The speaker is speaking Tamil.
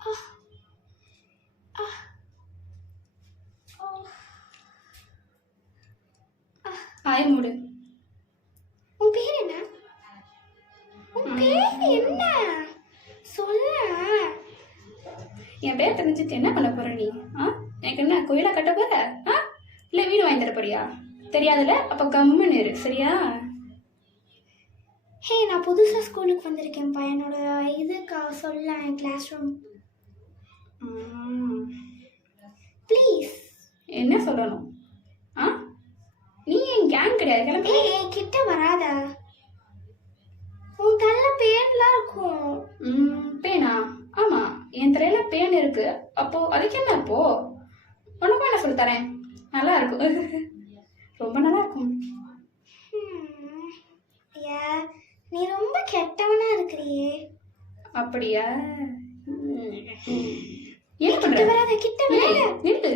ஆ, ஆ, ஓ, ஆ. ஆய மூடு. உன் பேர் என்ன? உன் பேர் என்ன? சொல்ல. என் பேர் தெரிஞ்சுட்டு என்ன பண்ண போற நீ? எனக்கு என்ன கோயிலா கட்ட போற? இல்லை வீடு வாங்கி தர போறியா? தெரியாதுல்ல, அப்போ கம்முன்னு இரு, சரியா? ஹே, நான் புதுசாக ஸ்கூலுக்கு வந்திருக்கேன் பையனோட இதுக்கா சொல்ல என் கிளாஸ் ரூம் ப்ளீஸ். என்ன சொல்லணும்? நீ என் கேங் கிடையாது, கிளம்பி. ஏய் கிட்ட வராத. உன் தலையில பேன்லாம் இருக்கும். பேனா? ஆமா, என் தலையில பேன் இருக்கு. அப்போ அதுக்கு என்ன? அப்போ உனக்கும் என்ன சொல்லி தரேன், நல்லா இருக்கும். ரொம்ப நல்லா இருக்கும். நீ ரொம்ப கெட்டவனா இருக்கிறியே. அப்படியா? கிட்ட வராத, கிட்ட வராத. நில்லு.